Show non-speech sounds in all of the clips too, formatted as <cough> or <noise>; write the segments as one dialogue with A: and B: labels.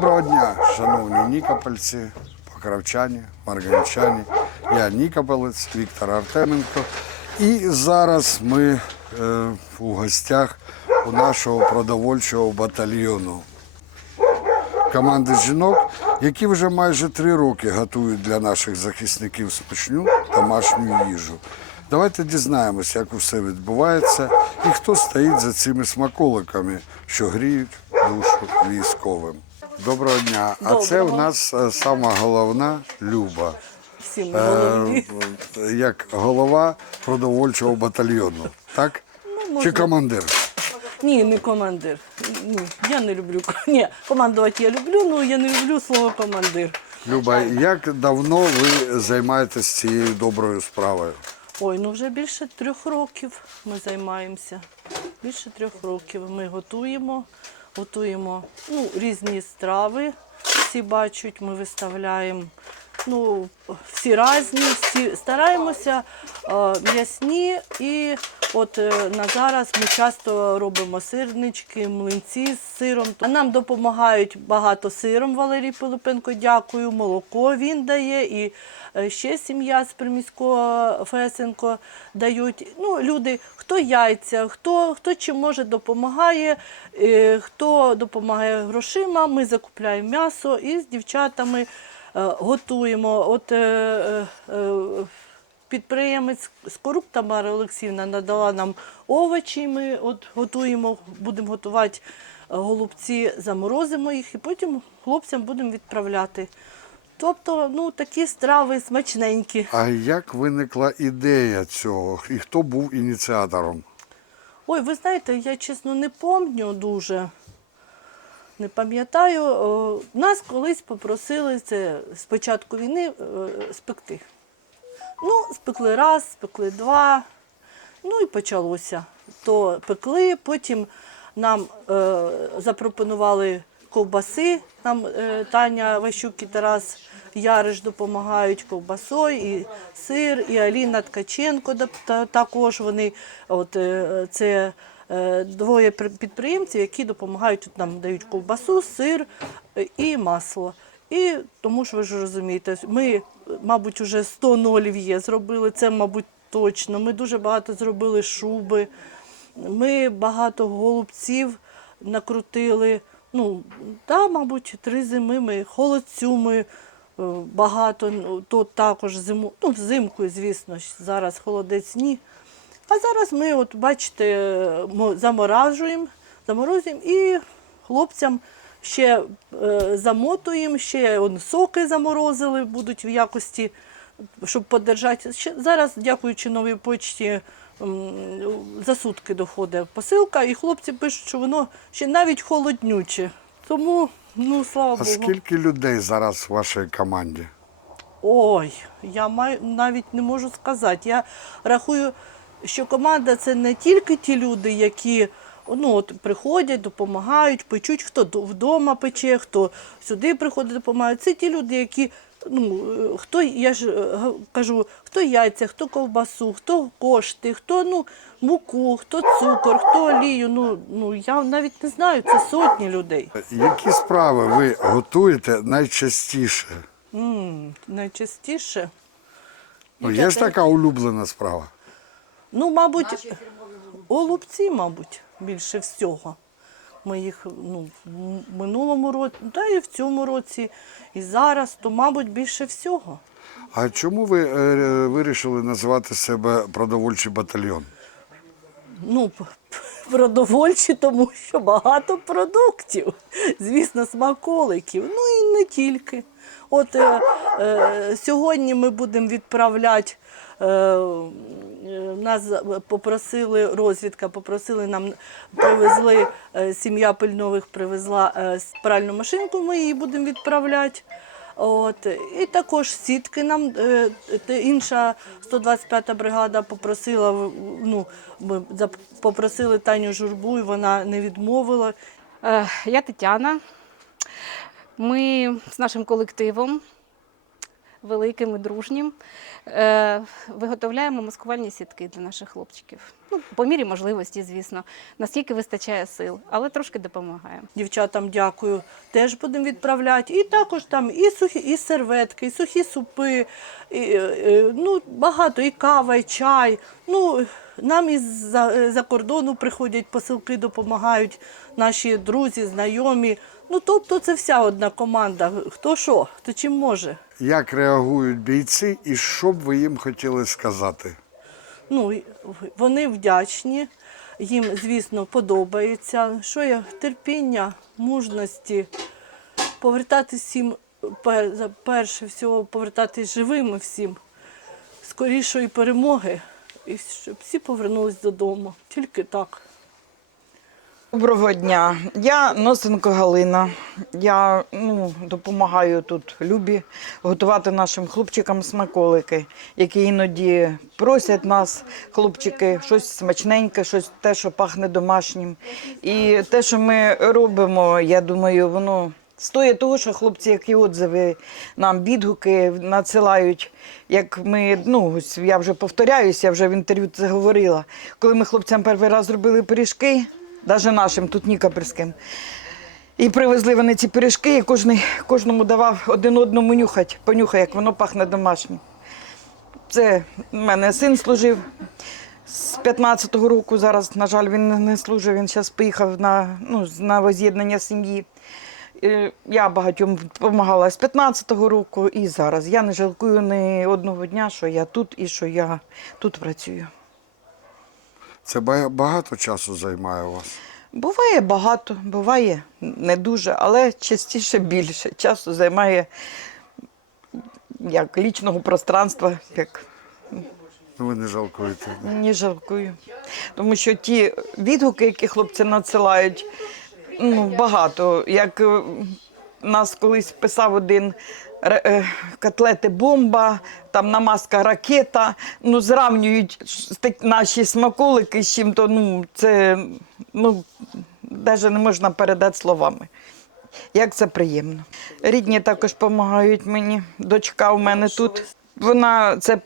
A: Доброго дня, шановні нікопольці, покравчані, марганчані. Я Нікополець Віктор Артеменко. І зараз ми е, у гостях у нашого продовольчого батальйону. Команди жінок, які вже майже три роки готують для наших захисників смачну домашню їжу. Давайте дізнаємося, як усе відбувається і хто стоїть за цими смаколиками, що гріють душу військовим. Доброго дня. А це
B: Доброго.
A: в нас е, сама головна Люба,
B: Всі ми
A: е, як голова продовольчого батальйону. Так? Чи командир?
B: Ні, не командир. Ні, я не люблю. <laughs> Ні, командувати я люблю, але я не люблю слово командир.
A: Люба, як давно ви займаєтесь цією доброю справою?
B: Ой, ну вже більше трьох років ми займаємося. Більше трьох років ми готуємо, готуємо ну, різні страви. Всі бачать, ми виставляємо. Ну, всі різні, всі стараємося е, м'ясні і от е, на зараз ми часто робимо сирнички, млинці з сиром. Нам допомагають багато сиром Валерій Пилипенко, дякую. Молоко він дає і е, ще сім'я з приміського Фесенко дають. Ну, люди, хто яйця, хто, хто чим може допомагає, хто допомагає грошима, ми закупляємо м'ясо і з дівчатами готуємо. От е, е, е, підприємець Скорук Тамара Олексіївна надала нам овочі. Ми от готуємо, будемо готувати е, голубці, заморозимо їх і потім хлопцям будемо відправляти. Тобто, ну такі страви смачненькі.
A: А як виникла ідея цього? І хто був ініціатором?
B: Ой, ви знаєте, я чесно не пам'ятаю дуже. Не пам'ятаю. Нас колись попросили це з початку війни е, спекти. Ну, спекли раз, спекли два. Ну і почалося. То пекли, потім нам е, запропонували ковбаси. Нам е, Таня Ващук і Тарас Яриш допомагають ковбасою, і сир, і Аліна Ткаченко також вони. От, е, це двоє підприємців, які допомагають, тут нам дають ковбасу, сир е, і масло. І тому що ви ж розумієте, ми, мабуть, вже 100 нолів є, зробили це, мабуть, точно. Ми дуже багато зробили шуби. Ми багато голубців накрутили. Ну, та, мабуть, три зими ми холодцю ми е, багато, ну, то також зиму, ну, взимку, звісно, зараз холодець ні. А зараз ми, от бачите, заморажуємо, заморозуємо і хлопцям ще е, замотуємо, ще он, соки заморозили, будуть в якості, щоб подержати. Зараз, дякуючи новій почті, за сутки доходить посилка, і хлопці пишуть, що воно ще навіть холоднюче. Тому, ну, слава
A: А
B: Богу.
A: скільки людей зараз в вашій команді?
B: Ой, я маю навіть не можу сказати. Я рахую, що команда це не тільки ті люди, які ну, от, приходять, допомагають, печуть, хто вдома пече, хто сюди приходить, допомагає. Це ті люди, які. Ну, хто, я ж е, кажу, хто яйця, хто ковбасу, хто кошти, хто ну, муку, хто цукор, хто олію. Ну, ну, я навіть не знаю, це сотні людей.
A: Які справи ви готуєте найчастіше?
B: М, найчастіше.
A: Ну, є ж така улюблена справа.
B: Ну, мабуть, голубці, мабуть, більше всього. Ми їх ну, в минулому році, та і в цьому році, і зараз, то, мабуть, більше всього.
A: А чому ви е, вирішили називати себе продовольчий батальйон?
B: Ну, продовольчі, тому що багато продуктів. Звісно, смаколиків. Ну і не тільки. От е, е, сьогодні ми будемо відправляти. Е, е, нас попросили, розвідка попросили нам, привезли, е, сім'я Пильнових привезла е, пральну машинку, ми її будемо відправляти. От. І також сітки нам інша 125-та бригада попросила, ну, ми попросили Таню Журбу, і вона не відмовила.
C: Я Тетяна. Ми з нашим колективом великим і дружнім. Е, Виготовляємо маскувальні сітки для наших хлопчиків. Ну, по мірі можливості, звісно, наскільки вистачає сил, але трошки допомагаємо.
B: Дівчатам дякую, теж будемо відправляти. І також там і сухі, і серветки, і сухі супи, і, е, ну, багато, і кава, і чай. Ну, нам із за кордону приходять посилки, допомагають наші друзі, знайомі. Ну, тобто це вся одна команда. Хто що, хто чим може.
A: Як реагують бійці і що б ви їм хотіли сказати?
B: Ну, вони вдячні, їм, звісно, подобається. Що я терпіння, мужності, повертатись всім, перше всього, повертатись живими всім, скорішої перемоги, і щоб всі повернулись додому. Тільки так.
D: Доброго дня. Я Носенко Галина. Я ну, допомагаю тут Любі готувати нашим хлопчикам смаколики, які іноді просять нас, хлопчики, щось смачненьке, щось те, що пахне домашнім. І те, що ми робимо, я думаю, воно стоїть того, що хлопці, які отзиви нам відгуки надсилають. Як ми, ну я вже повторяюсь, я вже в інтерв'ю це говорила. Коли ми хлопцям перший раз зробили пиріжки, навіть нашим, тут нікопольським, і привезли вони ці пиріжки, і кожний, кожному давав один одному нюхати, понюхай, як воно пахне домашнім. Це в мене син служив з 15-го року. Зараз, на жаль, він не служив. Він зараз поїхав на, ну, на воз'єднання сім'ї. Е, Я багатьом допомагала з 15-го року і зараз. Я не жалкую ні одного дня, що я тут і що я тут працюю.
A: Це багато часу займає у вас.
D: Буває багато, буває не дуже, але частіше більше. Часу займає як лічного пространства, як
A: Ну, ви не жалкуєте.
D: не жалкую. Тому що ті відгуки, які хлопці надсилають, ну, багато. Як е, нас колись писав один котлети бомба, там намазка ракета. Ну, зравнюють наші смаколики з чим-то, ну, це ну, навіть не можна передати словами. Як це приємно. Рідні також допомагають мені. Дочка у мене тут. Вона це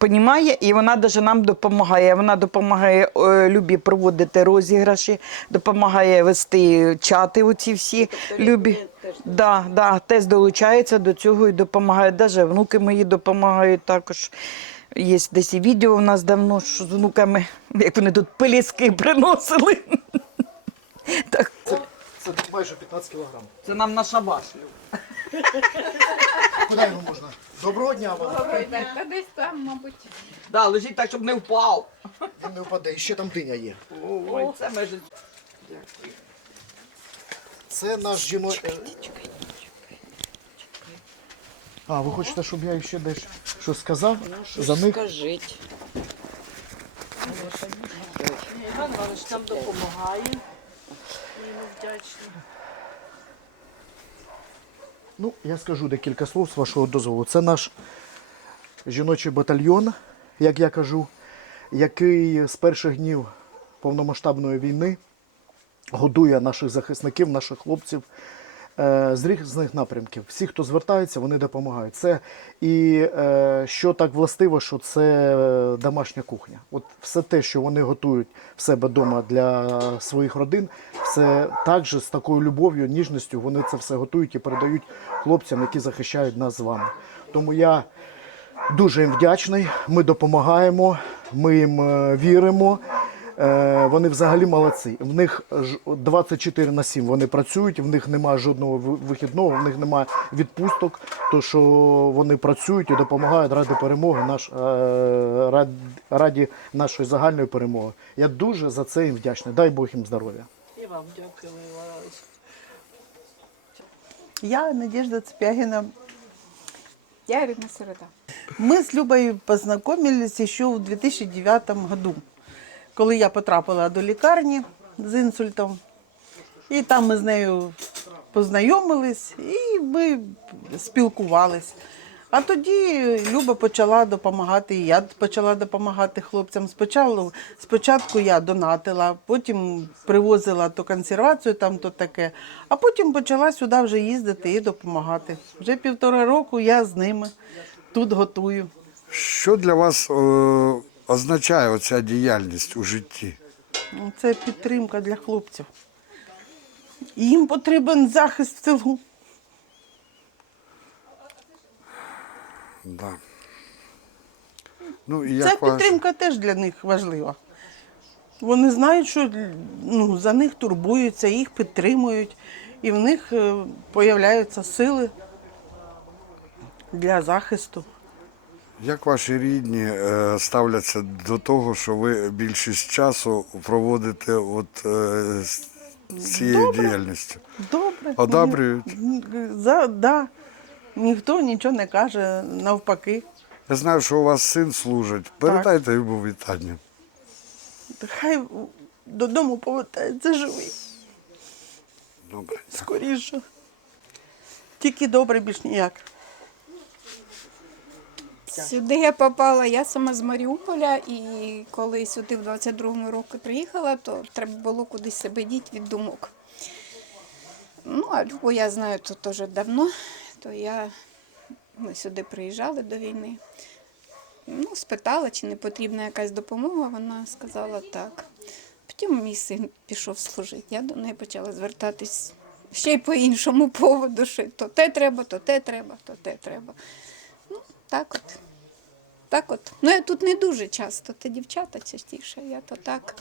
D: розуміє і вона навіть нам допомагає. Вона допомагає е, Любі проводити розіграші, допомагає вести чати. Оці всі Любі. Да, да, теж долучається до цього і допомагає. Навіть внуки мої допомагають також. Є десь і відео у нас давно що з внуками, як вони тут пиліски приносили. <laughs> Так,
E: Це майже 15 кілограм.
D: це нам на шабаш.
E: Куди його можна? Доброго дня вам.
F: Та десь там, мабуть.
D: Да, лежить так, щоб не впав.
E: Він не впаде. І ще там диня є.
D: Ой, це межі.
E: Це наш жіно... А, ви хочете, щоб я ще десь щось сказав за них?
D: Скажіть.
B: Іван Іванович нам допомагає. Ми йому вдячні.
E: Ну, я скажу декілька слов з вашого дозволу. Це наш жіночий батальйон, як я кажу, який з перших днів повномасштабної війни годує наших захисників, наших хлопців е, з різних напрямків. Всі, хто звертається, вони допомагають. Це і е, що так властиво, що це е, домашня кухня. От все те, що вони готують в себе вдома для своїх родин, все так же з такою любов'ю, ніжністю вони це все готують і передають хлопцям, які захищають нас з вами. Тому я дуже їм вдячний. Ми допомагаємо, ми їм віримо. Е, Вони взагалі молодці. В них ж 24 на 7 вони працюють, в них немає жодного вихідного, в них немає відпусток, то що вони працюють і допомагають ради перемоги, наш, е, раді, нашої загальної перемоги. Я дуже за це їм вдячний. Дай Бог їм здоров'я.
B: І вам дякую,
G: Я Надежда Цпягина.
F: Я Ірина Середа.
G: Мы с Любой познакомились еще в 2009 году, коли я потрапила до лікарні з інсультом. І там ми з нею познайомились і ми спілкувались. А тоді Люба почала допомагати, і я почала допомагати хлопцям. Спочатку, спочатку я донатила, потім привозила то консервацію, там то таке, а потім почала сюди вже їздити і допомагати. Вже півтора року я з ними тут готую.
A: Що для вас е, означає оця діяльність у житті?
G: Це підтримка для хлопців. Їм потрібен захист в тилу.
A: Да. Ну, і
G: Ця
A: як ваш...
G: підтримка теж для них важлива. Вони знають, що ну, за них турбуються, їх підтримують, і в них е, появляються сили для захисту.
A: Як ваші рідні е, ставляться до того, що ви більшість часу проводите от, е, з цією діяльністю?
G: Добре.
A: Одобрюють?
G: За, да. Ніхто нічого не каже, навпаки.
A: Я знаю, що у вас син служить. Передайте йому вітання.
G: Хай додому повертається живий.
A: Добре.
G: Скоріше. Тільки добре, більш ніяк.
F: Сюди я попала, я сама з Маріуполя, і коли сюди в 22-му році приїхала, то треба було кудись себе діти від думок. Ну, а Любу я знаю тут теж давно, то я, ми сюди приїжджали до війни. Ну, спитала, чи не потрібна якась допомога, вона сказала так. Потім мій син пішов служити. Я до неї почала звертатись ще й по іншому <laughs> поводу, що то те треба, то те треба, то те треба. Ну, так от. Так от. Ну, я тут не дуже часто, то дівчата частіше, я то так.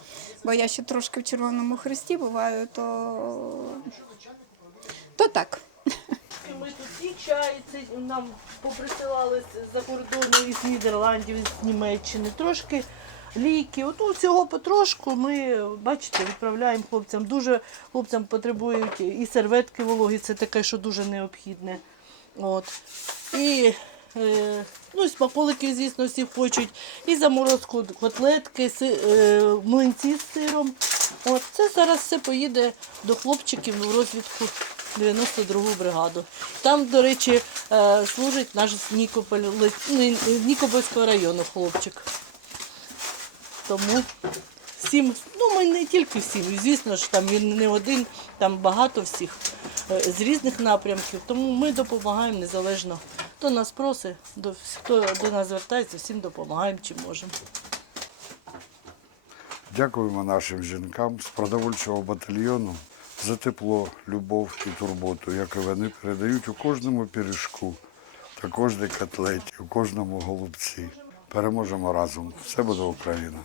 F: Бо я ще трошки в Червоному Хресті буваю, то, то так.
B: Ми тут і чай, це нам поприсилали з-за кордону із Нідерландів, із Німеччини. Трошки ліки. Ото всього потрошку ми, бачите, відправляємо хлопцям. Дуже хлопцям потребують і серветки вологі, це таке, що дуже необхідне. От. І ну, і смаколики, звісно, всі хочуть. І заморозку котлетки, е, млинці з сиром. От. Це зараз все поїде до хлопчиків в розвідку 92-гу бригаду. Там, до речі, е, служить наш Нікополь, ну, Нікопольського району хлопчик. Тому всім, ну ми не тільки всім, звісно ж, там він не один, там багато всіх е, з різних напрямків. Тому ми допомагаємо незалежно. Хто нас просить, до, хто до нас звертається, всім допомагаємо, чим можемо.
A: Дякуємо нашим жінкам з продовольчого батальйону за тепло, любов і турботу, яку вони передають у кожному пиріжку та кожній котлеті, у кожному голубці. Переможемо разом. Все буде Україна!